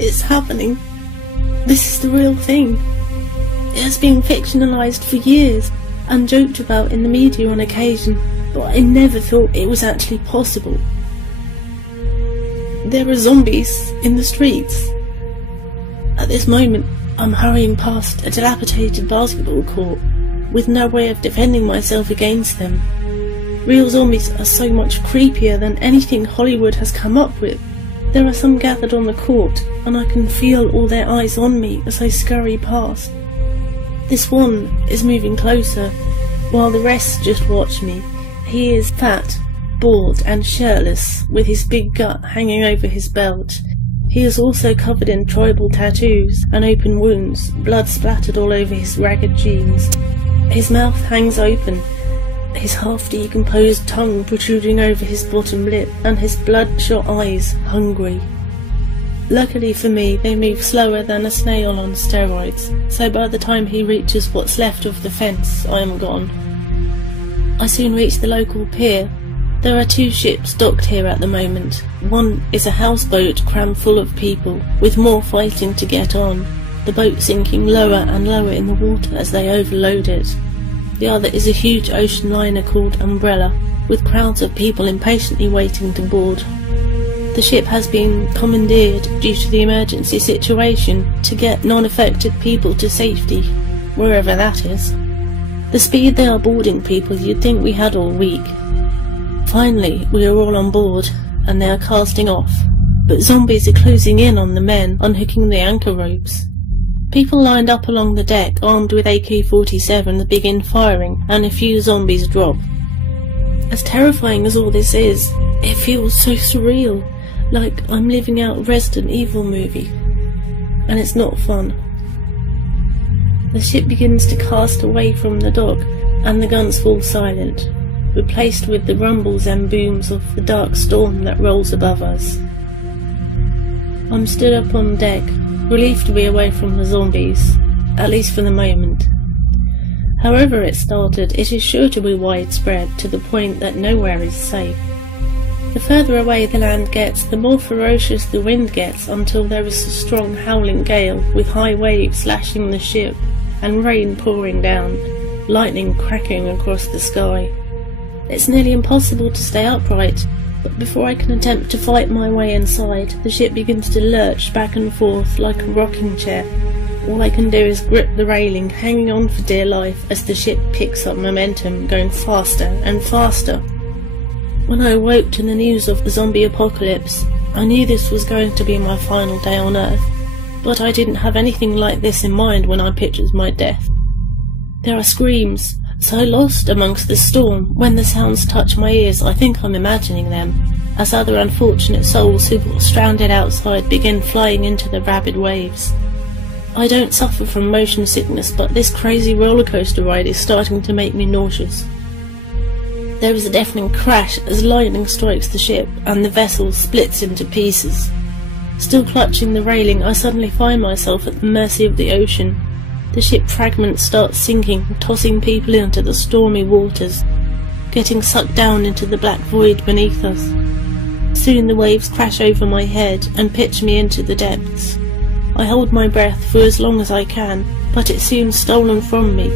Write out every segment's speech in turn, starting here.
It's happening. This is the real thing. It has been fictionalised for years and joked about in the media on occasion, but I never thought it was actually possible. There are zombies in the streets. At this moment, I'm hurrying past a dilapidated basketball court with no way of defending myself against them. Real zombies are so much creepier than anything Hollywood has come up with. There are some gathered on the court, and I can feel all their eyes on me as I scurry past. This one is moving closer, while the rest just watch me. He is fat, bald and shirtless, with his big gut hanging over his belt. He is also covered in tribal tattoos and open wounds, blood splattered all over his ragged jeans. His mouth hangs open, his half-decomposed tongue protruding over his bottom lip, and his bloodshot eyes hungry. Luckily for me, they move slower than a snail on steroids, so by the time he reaches what's left of the fence, I am gone. I soon reach the local pier. There are 2 ships docked here at the moment. One is a houseboat crammed full of people, with more fighting to get on, the boat sinking lower and lower in the water as they overload it. The other is a huge ocean liner called Umbrella, with crowds of people impatiently waiting to board. The ship has been commandeered due to the emergency situation to get non-affected people to safety, wherever that is. The speed they are boarding people you'd think we had all week. Finally, we are all on board, and they are casting off, but zombies are closing in on the men, unhooking the anchor ropes. People lined up along the deck, armed with AK-47, begin firing, and a few zombies drop. As terrifying as all this is, it feels so surreal, like I'm living out a Resident Evil movie. And it's not fun. The ship begins to cast away from the dock, and the guns fall silent, replaced with the rumbles and booms of the dark storm that rolls above us. I'm stood up on deck, relieved to be away from the zombies, at least for the moment. However it started, it is sure to be widespread to the point that nowhere is safe. The further away the land gets, the more ferocious the wind gets, until there is a strong howling gale with high waves lashing the ship and rain pouring down, lightning cracking across the sky. It's nearly impossible to stay upright, but before I can attempt to fight my way inside, the ship begins to lurch back and forth like a rocking chair. All I can do is grip the railing, hanging on for dear life as the ship picks up momentum, going faster and faster. When I awoke to the news of the zombie apocalypse, I knew this was going to be my final day on Earth, but I didn't have anything like this in mind when I pictured my death. There are screams, so lost amongst the storm, when the sounds touch my ears I think I'm imagining them, as other unfortunate souls who got stranded outside begin flying into the rabid waves. I don't suffer from motion sickness, but this crazy rollercoaster ride is starting to make me nauseous. There is a deafening crash as lightning strikes the ship, and the vessel splits into pieces. Still clutching the railing, I suddenly find myself at the mercy of the ocean. The ship fragments start sinking, tossing people into the stormy waters, getting sucked down into the black void beneath us. Soon the waves crash over my head and pitch me into the depths. I hold my breath for as long as I can, but it's soon stolen from me,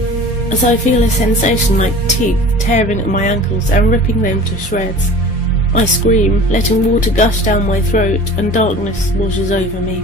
as I feel a sensation like teeth tearing at my ankles and ripping them to shreds. I scream, letting water gush down my throat, and darkness washes over me.